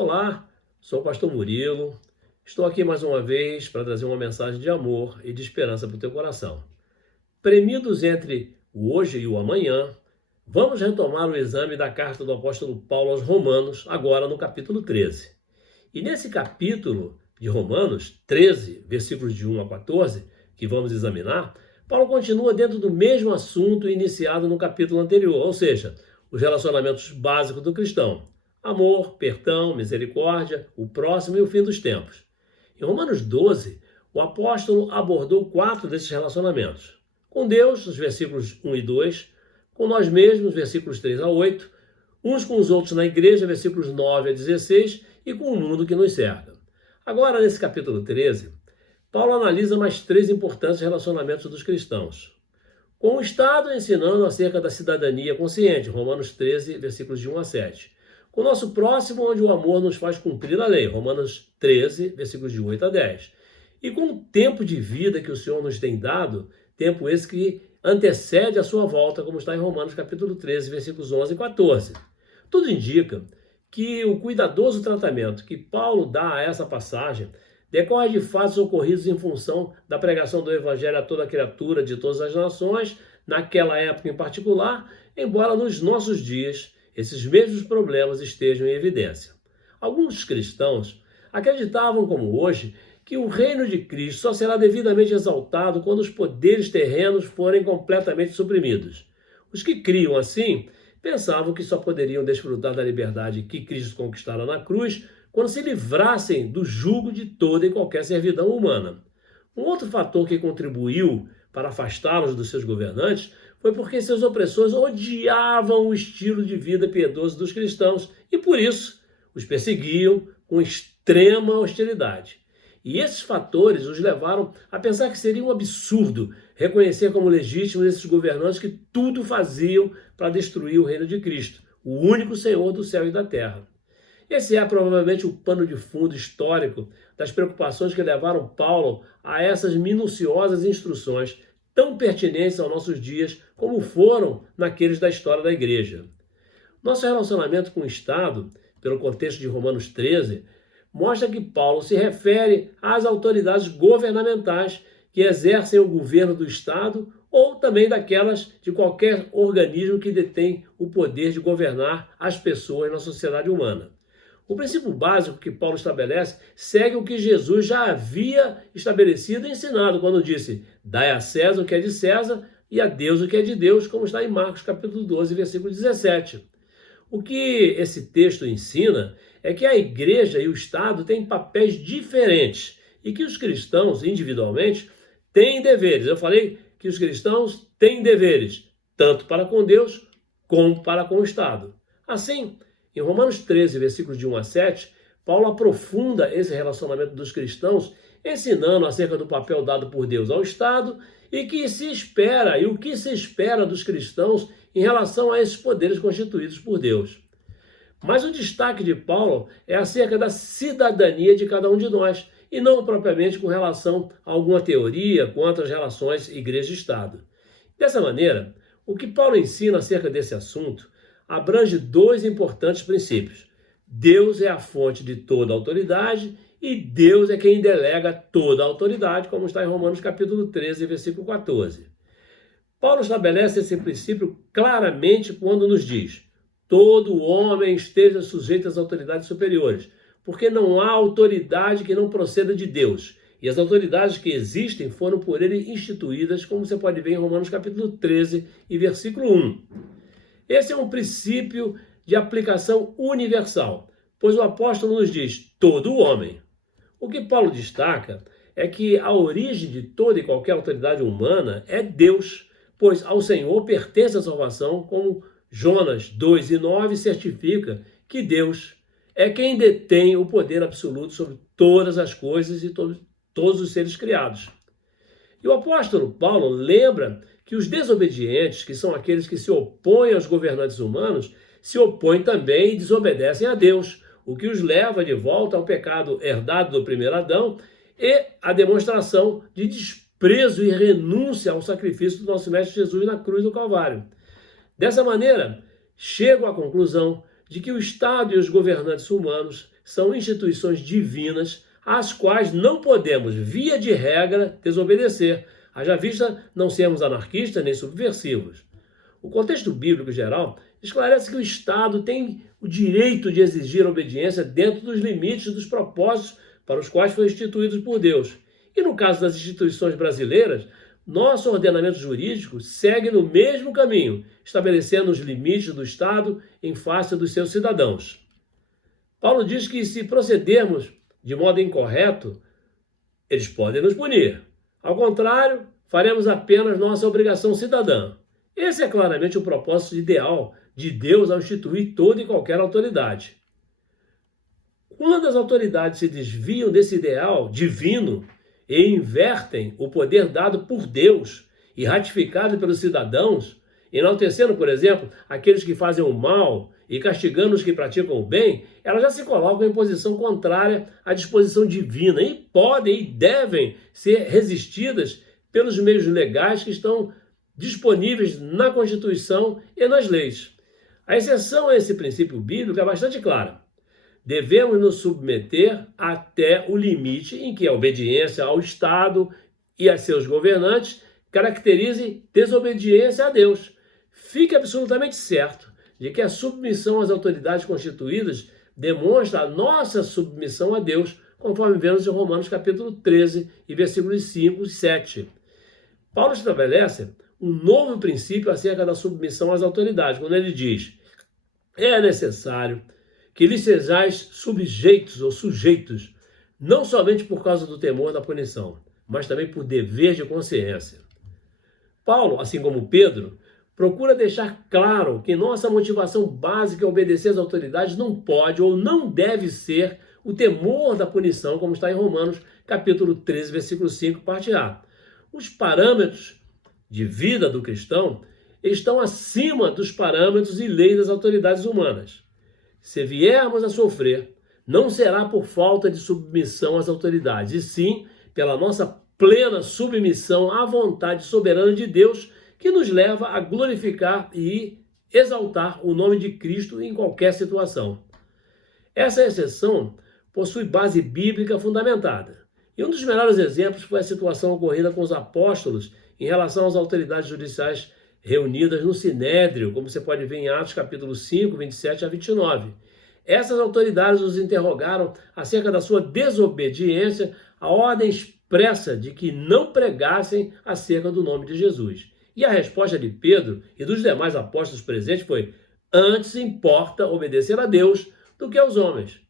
Olá, sou o pastor Murilo. Estou aqui mais uma vez para trazer uma mensagem de amor e de esperança para o teu coração. Premidos entre o hoje e o amanhã, vamos retomar o exame da carta do apóstolo Paulo aos Romanos, agora no capítulo 13. E nesse capítulo de Romanos 13, versículos de 1 a 14, que vamos examinar, Paulo continua dentro do mesmo assunto iniciado no capítulo anterior, ou seja, os relacionamentos básicos do cristão: amor, perdão, misericórdia, o próximo e o fim dos tempos. Em Romanos 12, o apóstolo abordou 4 desses relacionamentos: com Deus, os versículos 1 e 2, com nós mesmos, versículos 3 a 8, uns com os outros na igreja, versículos 9 a 16, e com o mundo que nos cerca. Agora, nesse capítulo 13, Paulo analisa mais 3 importantes relacionamentos dos cristãos. Com o Estado, ensinando acerca da cidadania consciente, Romanos 13, versículos de 1 a 7. Com o nosso próximo, onde o amor nos faz cumprir a lei, Romanos 13, versículos de 8 a 10. E com o tempo de vida que o Senhor nos tem dado, tempo esse que antecede a sua volta, como está em Romanos capítulo 13, versículos 11 e 14. Tudo indica que o cuidadoso tratamento que Paulo dá a essa passagem decorre de fatos ocorridos em função da pregação do evangelho a toda criatura de todas as nações, naquela época em particular, embora nos nossos dias esses mesmos problemas estejam em evidência. Alguns cristãos acreditavam, como hoje, que o reino de Cristo só será devidamente exaltado quando os poderes terrenos forem completamente suprimidos. Os que criam assim pensavam que só poderiam desfrutar da liberdade que Cristo conquistara na cruz quando se livrassem do jugo de toda e qualquer servidão humana. Um outro fator que contribuiu para afastá-los dos seus governantes foi porque seus opressores odiavam o estilo de vida piedoso dos cristãos e, por isso, os perseguiam com extrema hostilidade. E esses fatores os levaram a pensar que seria um absurdo reconhecer como legítimos esses governantes que tudo faziam para destruir o reino de Cristo, o único Senhor do céu e da terra. Esse é provavelmente o pano de fundo histórico das preocupações que levaram Paulo a essas minuciosas instruções tão pertinentes aos nossos dias como foram naqueles da história da igreja. Nosso relacionamento com o Estado, pelo contexto de Romanos 13, mostra que Paulo se refere às autoridades governamentais que exercem o governo do Estado ou também daquelas de qualquer organismo que detém o poder de governar as pessoas na sociedade humana. O princípio básico que Paulo estabelece segue o que Jesus já havia estabelecido e ensinado quando disse: dai a César o que é de César e a Deus o que é de Deus, como está em Marcos capítulo 12, versículo 17. O que esse texto ensina é que a igreja e o Estado têm papéis diferentes e que os cristãos, individualmente, têm deveres. Eu falei que os cristãos têm deveres, tanto para com Deus como para com o Estado. Assim, em Romanos 13, versículos de 1 a 7, Paulo aprofunda esse relacionamento dos cristãos, ensinando acerca do papel dado por Deus ao Estado e o que se espera dos cristãos em relação a esses poderes constituídos por Deus. Mas o destaque de Paulo é acerca da cidadania de cada um de nós, e não propriamente com relação a alguma teoria quanto às relações igreja-estado. Dessa maneira, o que Paulo ensina acerca desse assunto abrange 2 importantes princípios. Deus é a fonte de toda autoridade e Deus é quem delega toda a autoridade, como está em Romanos capítulo 13, versículo 14. Paulo estabelece esse princípio claramente quando nos diz: todo homem esteja sujeito às autoridades superiores, porque não há autoridade que não proceda de Deus. E as autoridades que existem foram por ele instituídas, como você pode ver em Romanos capítulo 13 e versículo 1. Esse é um princípio de aplicação universal, pois o apóstolo nos diz: todo homem. O que Paulo destaca é que a origem de toda e qualquer autoridade humana é Deus, pois ao Senhor pertence a salvação, como Jonas 2 e 9 certifica que Deus é quem detém o poder absoluto sobre todas as coisas e todos os seres criados. E o apóstolo Paulo lembra que os desobedientes, que são aqueles que se opõem aos governantes humanos, se opõem também e desobedecem a Deus, o que os leva de volta ao pecado herdado do primeiro Adão e à demonstração de desprezo e renúncia ao sacrifício do nosso Mestre Jesus na cruz do Calvário. Dessa maneira, chego à conclusão de que o Estado e os governantes humanos são instituições divinas às quais não podemos, via de regra, desobedecer, haja vista não sermos anarquistas nem subversivos. O contexto bíblico geral esclarece que o Estado tem o direito de exigir obediência dentro dos limites dos propósitos para os quais foi instituído por Deus. E no caso das instituições brasileiras, nosso ordenamento jurídico segue no mesmo caminho, estabelecendo os limites do Estado em face dos seus cidadãos. Paulo diz que se procedermos de modo incorreto, eles podem nos punir. Ao contrário, faremos apenas nossa obrigação cidadã. Esse é claramente o propósito ideal de Deus ao instituir toda e qualquer autoridade. Quando as autoridades se desviam desse ideal divino e invertem o poder dado por Deus e ratificado pelos cidadãos, enaltecendo, por exemplo, aqueles que fazem o mal e castigando os que praticam o bem, elas já se colocam em posição contrária à disposição divina e podem e devem ser resistidas pelos meios legais que estão disponíveis na Constituição e nas leis. A exceção a esse princípio bíblico é bastante clara. Devemos nos submeter até o limite em que a obediência ao Estado e a seus governantes caracterize desobediência a Deus. Fique absolutamente certo de que a submissão às autoridades constituídas demonstra a nossa submissão a Deus, conforme vemos em Romanos capítulo 13 e versículos 5 e 7. Paulo estabelece um novo princípio acerca da submissão às autoridades, quando ele diz: é necessário que lhes sejais subjeitos ou sujeitos, não somente por causa do temor da punição, mas também por dever de consciência. Paulo, assim como Pedro, procura deixar claro que nossa motivação básica a obedecer às autoridades não pode ou não deve ser o temor da punição, como está em Romanos capítulo 13, versículo 5, parte A. Os parâmetros de vida do cristão estão acima dos parâmetros e leis das autoridades humanas. Se viermos a sofrer, não será por falta de submissão às autoridades, e sim pela nossa plena submissão à vontade soberana de Deus, que nos leva a glorificar e exaltar o nome de Cristo em qualquer situação. Essa exceção possui base bíblica fundamentada. E um dos melhores exemplos foi a situação ocorrida com os apóstolos em relação às autoridades judiciais reunidas no Sinédrio, como você pode ver em Atos capítulo 5, 27 a 29. Essas autoridades os interrogaram acerca da sua desobediência à ordem expressa de que não pregassem acerca do nome de Jesus. E a resposta de Pedro e dos demais apóstolos presentes foi: antes importa obedecer a Deus do que aos homens.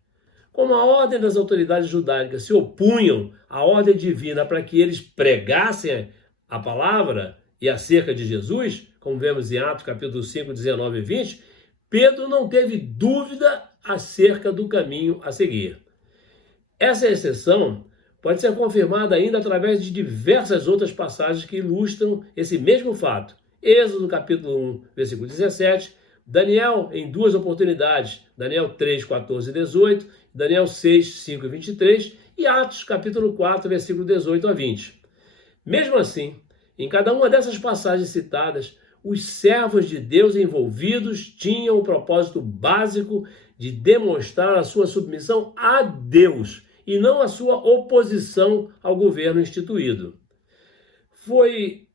Como a ordem das autoridades judaicas se opunham à ordem divina para que eles pregassem a palavra e acerca de Jesus, como vemos em Atos capítulo 5, 19 e 20, Pedro não teve dúvida acerca do caminho a seguir. Essa exceção pode ser confirmada ainda através de diversas outras passagens que ilustram esse mesmo fato. Êxodo capítulo 1, versículo 17, Daniel em duas oportunidades, Daniel 3, 14 e 18, Daniel 6, 5 e 23 e Atos capítulo 4, versículo 18 a 20. Mesmo assim, em cada uma dessas passagens citadas, os servos de Deus envolvidos tinham o propósito básico de demonstrar a sua submissão a Deus e não a sua oposição ao governo instituído. Foi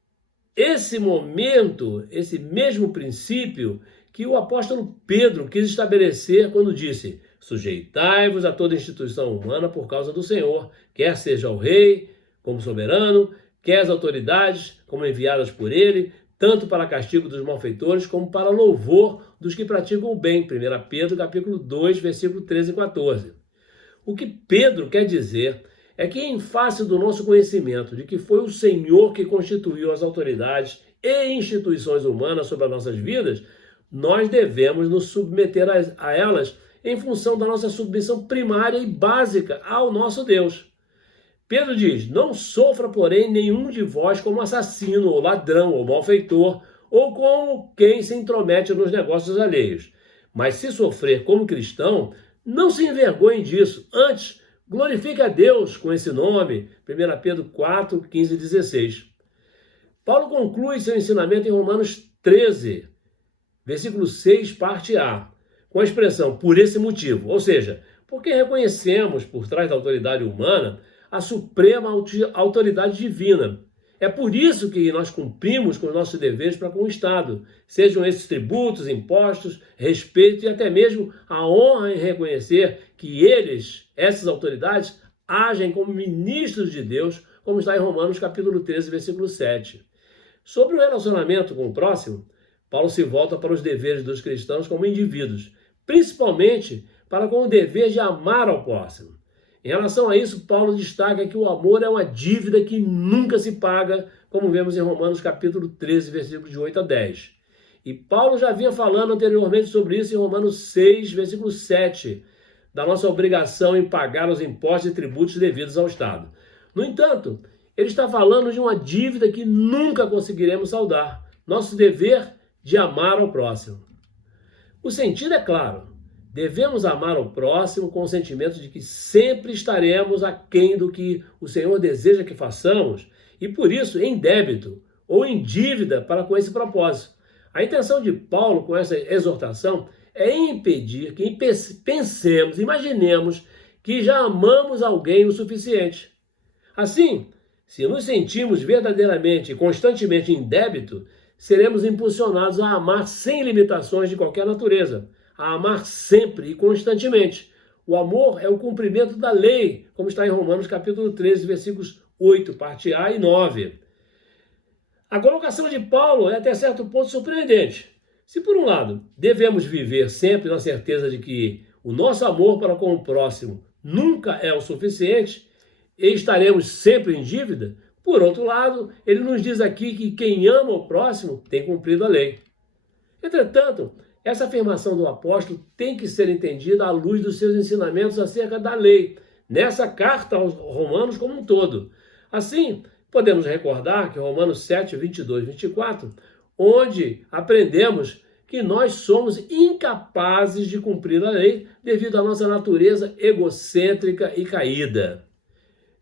esse momento, esse mesmo princípio, que o apóstolo Pedro quis estabelecer quando disse: sujeitai-vos a toda instituição humana por causa do Senhor, quer seja o rei como soberano, quer as autoridades como enviadas por ele, tanto para castigo dos malfeitores como para louvor dos que praticam o bem. 1 Pedro capítulo 2, versículo 13 e 14. O que Pedro quer dizer é que, em face do nosso conhecimento de que foi o Senhor que constituiu as autoridades e instituições humanas sobre as nossas vidas, nós devemos nos submeter a elas em função da nossa submissão primária e básica ao nosso Deus. Pedro diz: não sofra, porém, nenhum de vós como assassino, ou ladrão, ou malfeitor, ou como quem se intromete nos negócios alheios. Mas se sofrer como cristão, não se envergonhe disso. Antes, glorifique a Deus com esse nome. 1 Pedro 4, 15 e 16. Paulo conclui seu ensinamento em Romanos 13, versículo 6, parte A, com a expressão por esse motivo, ou seja, porque reconhecemos por trás da autoridade humana a suprema autoridade divina. É por isso que nós cumprimos com os nossos deveres para com o Estado, sejam esses tributos, impostos, respeito e até mesmo a honra em reconhecer que eles, essas autoridades, agem como ministros de Deus, como está em Romanos capítulo 13, versículo 7. Sobre o relacionamento com o próximo, Paulo se volta para os deveres dos cristãos como indivíduos, principalmente para com o dever de amar ao próximo. Em relação a isso, Paulo destaca que o amor é uma dívida que nunca se paga, como vemos em Romanos capítulo 13, versículos de 8 a 10. E Paulo já vinha falando anteriormente sobre isso em Romanos 6, versículo 7, da nossa obrigação em pagar os impostos e tributos devidos ao Estado. No entanto, ele está falando de uma dívida que nunca conseguiremos saldar, nosso dever de amar ao próximo. O sentido é claro. Devemos amar o próximo com o sentimento de que sempre estaremos aquém do que o Senhor deseja que façamos e, por isso, em débito ou em dívida para com esse propósito. A intenção de Paulo com essa exortação é impedir que pensemos, imaginemos que já amamos alguém o suficiente. Assim, se nos sentimos verdadeiramente e constantemente em débito, seremos impulsionados a amar sem limitações de qualquer natureza, a amar sempre e constantemente. O amor é o cumprimento da lei, como está em Romanos capítulo 13, versículos 8, parte A e 9. A colocação de Paulo é até certo ponto surpreendente. Se por um lado devemos viver sempre na certeza de que o nosso amor para com o próximo nunca é o suficiente e estaremos sempre em dívida, por outro lado, ele nos diz aqui que quem ama o próximo tem cumprido a lei. Entretanto, essa afirmação do apóstolo tem que ser entendida à luz dos seus ensinamentos acerca da lei, nessa carta aos Romanos como um todo. Assim, podemos recordar que Romanos 7, 22, 24, onde aprendemos que nós somos incapazes de cumprir a lei devido à nossa natureza egocêntrica e caída.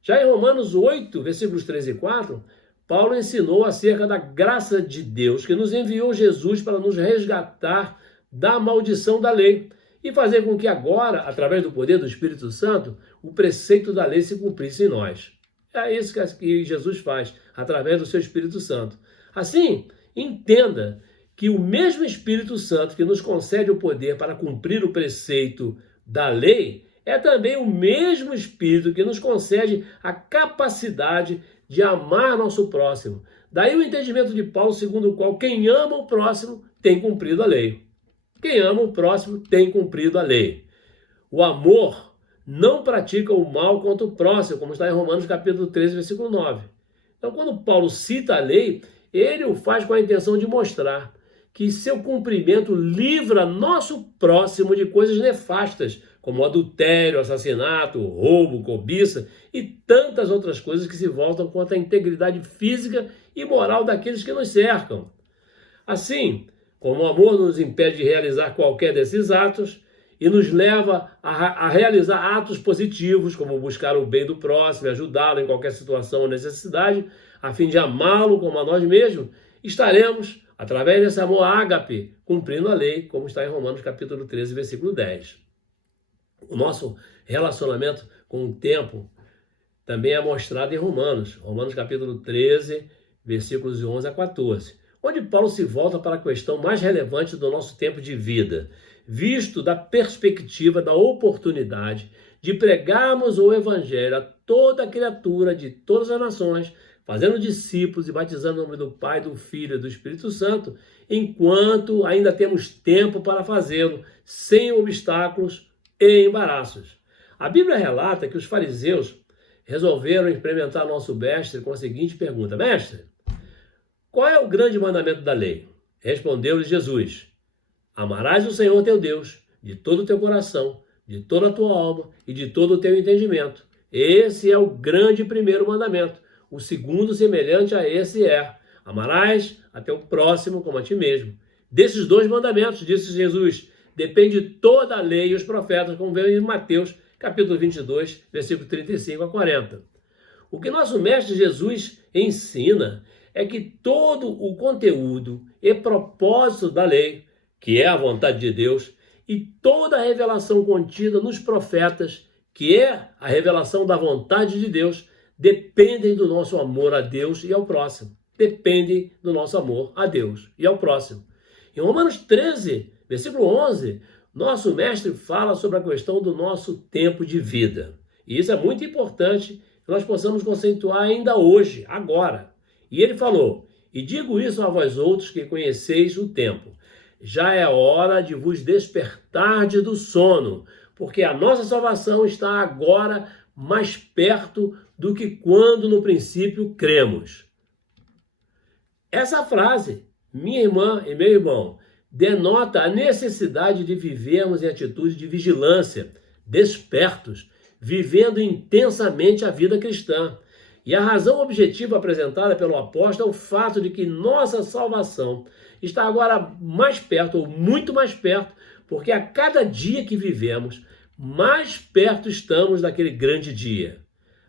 Já em Romanos 8, versículos 3 e 4, Paulo ensinou acerca da graça de Deus que nos enviou Jesus para nos resgatar da maldição da lei e fazer com que agora, através do poder do Espírito Santo, o preceito da lei se cumprisse em nós. É isso que Jesus faz, através do seu Espírito Santo. Assim, entenda que o mesmo Espírito Santo que nos concede o poder para cumprir o preceito da lei é também o mesmo Espírito que nos concede a capacidade de amar nosso próximo. Daí o entendimento de Paulo, segundo o qual quem ama o próximo tem cumprido a lei. Quem ama o próximo tem cumprido a lei. O amor não pratica o mal contra o próximo, como está em Romanos capítulo 13, versículo 9. Então, quando Paulo cita a lei, ele o faz com a intenção de mostrar que seu cumprimento livra nosso próximo de coisas nefastas, como adultério, assassinato, roubo, cobiça e tantas outras coisas que se voltam contra a integridade física e moral daqueles que nos cercam. Assim, como o amor nos impede de realizar qualquer desses atos e nos leva a realizar atos positivos, como buscar o bem do próximo e ajudá-lo em qualquer situação ou necessidade, a fim de amá-lo como a nós mesmos, estaremos, através desse amor ágape, cumprindo a lei, como está em Romanos capítulo 13, versículo 10. O nosso relacionamento com o tempo também é mostrado em Romanos capítulo 13, versículos de 11 a 14, onde Paulo se volta para a questão mais relevante do nosso tempo de vida, visto da perspectiva da oportunidade de pregarmos o evangelho a toda criatura de todas as nações, fazendo discípulos e batizando no nome do Pai, do Filho e do Espírito Santo, enquanto ainda temos tempo para fazê-lo, sem obstáculos e embaraços. A Bíblia relata que os fariseus resolveram experimentar nosso mestre com a seguinte pergunta: Mestre, qual é o grande mandamento da lei? Respondeu-lhe Jesus: amarás o Senhor teu Deus de todo o teu coração, de toda a tua alma e de todo o teu entendimento. Esse é o grande primeiro mandamento. O segundo, semelhante a esse, é: amarás a teu próximo como a ti mesmo. Desses dois mandamentos, disse Jesus, depende toda a lei e os profetas, como vemos em Mateus, capítulo 22, versículo 35 a 40. O que nosso mestre Jesus ensina é que todo o conteúdo e propósito da lei, que é a vontade de Deus, e toda a revelação contida nos profetas, que é a revelação da vontade de Deus, dependem do nosso amor a Deus e ao próximo. Dependem do nosso amor a Deus e ao próximo. Em Romanos 13, versículo 11, nosso mestre fala sobre a questão do nosso tempo de vida. E isso é muito importante que nós possamos conceituar ainda hoje, agora. E ele falou: e digo isso a vós outros que conheceis o tempo. Já é hora de vos despertardes do sono, porque a nossa salvação está agora mais perto do que quando no princípio cremos. Essa frase, minha irmã e meu irmão, denota a necessidade de vivermos em atitude de vigilância, despertos, vivendo intensamente a vida cristã. E a razão objetiva apresentada pelo apóstolo é o fato de que nossa salvação está agora mais perto, ou muito mais perto, porque a cada dia que vivemos, mais perto estamos daquele grande dia.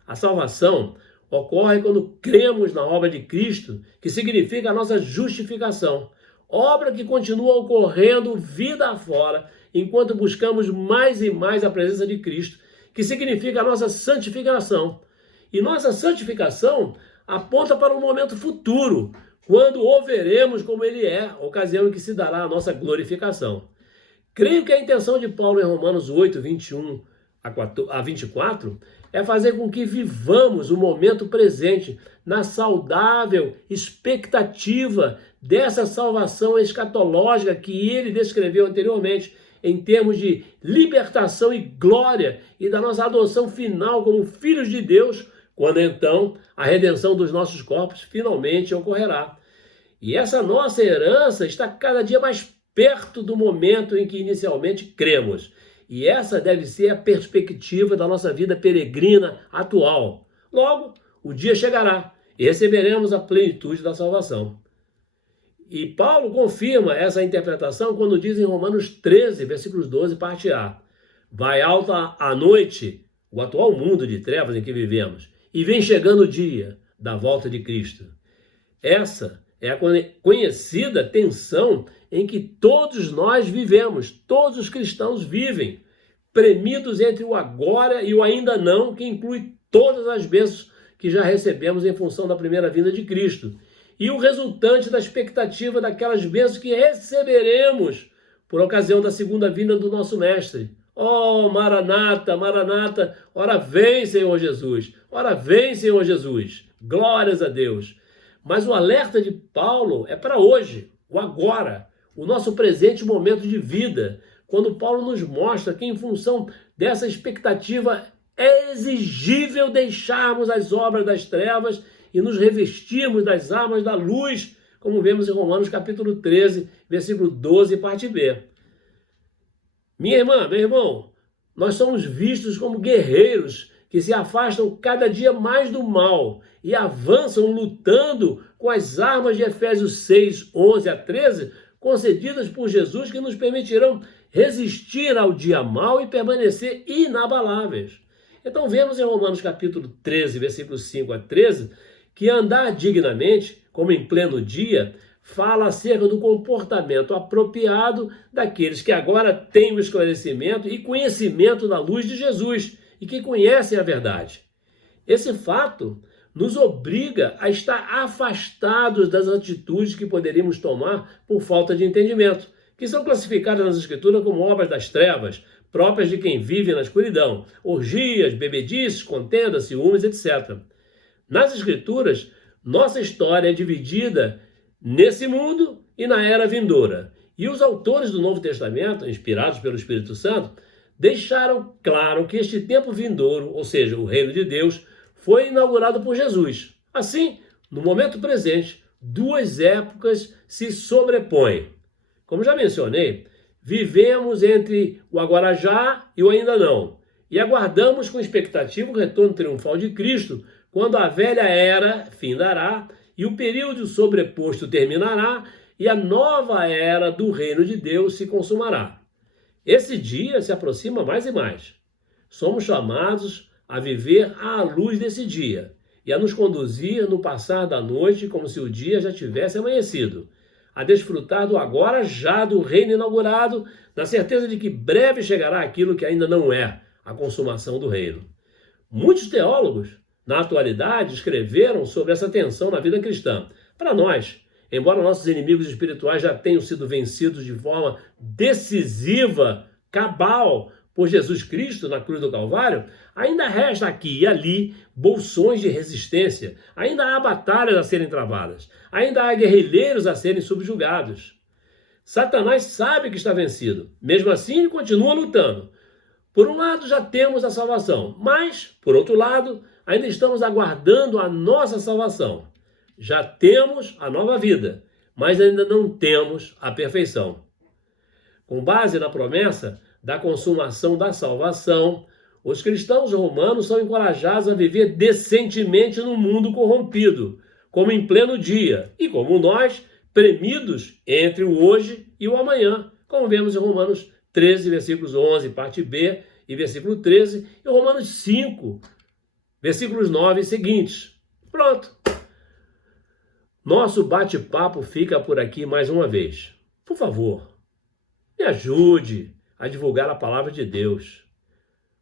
A salvação ocorre quando cremos na obra de Cristo, que significa a nossa justificação. Obra que continua ocorrendo vida afora, enquanto buscamos mais e mais a presença de Cristo, que significa a nossa santificação. E nossa santificação aponta para um momento futuro, quando o veremos como ele é, ocasião em que se dará a nossa glorificação. Creio que a intenção de Paulo em Romanos 8, 21 a 24, é fazer com que vivamos o momento presente na saudável expectativa dessa salvação escatológica que ele descreveu anteriormente, em termos de libertação e glória e da nossa adoção final como filhos de Deus, quando então a redenção dos nossos corpos finalmente ocorrerá. E essa nossa herança está cada dia mais perto do momento em que inicialmente cremos. E essa deve ser a perspectiva da nossa vida peregrina atual. Logo, o dia chegará e receberemos a plenitude da salvação. E Paulo confirma essa interpretação quando diz em Romanos 13, versículos 12, parte A: vai alta a noite, o atual mundo de trevas em que vivemos, e vem chegando o dia da volta de Cristo. Essa é a conhecida tensão em que todos nós vivemos, todos os cristãos vivem, premidos entre o agora e o ainda não, que inclui todas as bênçãos que já recebemos em função da primeira vinda de Cristo, e o resultante da expectativa daquelas bênçãos que receberemos por ocasião da segunda vinda do nosso Mestre. Oh, Maranata, Maranata, ora vem, Senhor Jesus, ora vem, Senhor Jesus, glórias a Deus. Mas o alerta de Paulo é para hoje, o agora, o nosso presente momento de vida, quando Paulo nos mostra que, em função dessa expectativa, é exigível deixarmos as obras das trevas e nos revestirmos das armas da luz, como vemos em Romanos capítulo 13, versículo 12, parte B. Minha irmã, meu irmão, nós somos vistos como guerreiros que se afastam cada dia mais do mal e avançam lutando com as armas de Efésios 6, 11 a 13, concedidas por Jesus, que nos permitirão resistir ao dia mau e permanecer inabaláveis. Então vemos em Romanos capítulo 13, versículos 5 a 13, que andar dignamente, como em pleno dia, fala acerca do comportamento apropriado daqueles que agora têm o esclarecimento e conhecimento da luz de Jesus e que conhecem a verdade. Esse fato nos obriga a estar afastados das atitudes que poderíamos tomar por falta de entendimento, que são classificadas nas Escrituras como obras das trevas, próprias de quem vive na escuridão, orgias, bebedices, contendas, ciúmes, etc. Nas Escrituras, nossa história é dividida nesse mundo e na era vindoura. E os autores do Novo Testamento, inspirados pelo Espírito Santo, deixaram claro que este tempo vindouro, ou seja, o reino de Deus, foi inaugurado por Jesus. Assim, no momento presente, duas épocas se sobrepõem. Como já mencionei, vivemos entre o agora já e o ainda não, e aguardamos com expectativa o retorno triunfal de Cristo, quando a velha era findará e o período sobreposto terminará e a nova era do reino de Deus se consumará. Esse dia se aproxima mais e mais. Somos chamados a viver à luz desse dia e a nos conduzir no passar da noite como se o dia já tivesse amanhecido. a desfrutar do agora já do reino inaugurado, na certeza de que breve chegará aquilo que ainda não é a consumação do reino. Muitos teólogos, na atualidade, escreveram sobre essa tensão na vida cristã. Para nós, embora nossos inimigos espirituais já tenham sido vencidos de forma decisiva, cabal, por Jesus Cristo na cruz do Calvário, ainda resta aqui e ali bolsões de resistência, ainda há batalhas a serem travadas, ainda há guerrilheiros a serem subjugados. Satanás sabe que está vencido, mesmo assim ele continua lutando. Por um lado já temos a salvação, mas, por outro lado, ainda estamos aguardando a nossa salvação. Já temos a nova vida, mas ainda não temos a perfeição. Com base na promessa da consumação da salvação, os cristãos romanos são encorajados a viver decentemente no mundo corrompido, como em pleno dia, e como nós, premidos entre o hoje e o amanhã, como vemos em Romanos 13, versículos 11, parte B, e versículo 13, e Romanos 5, versículos 9 e seguintes. Pronto. Nosso bate-papo fica por aqui mais uma vez. Por favor, me ajude a divulgar a palavra de Deus.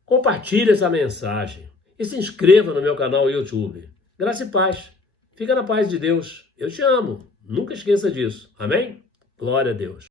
Compartilhe essa mensagem e se inscreva no meu canal YouTube. Graça e paz. Fica na paz de Deus. Eu te amo. Nunca esqueça disso. Amém? Glória a Deus.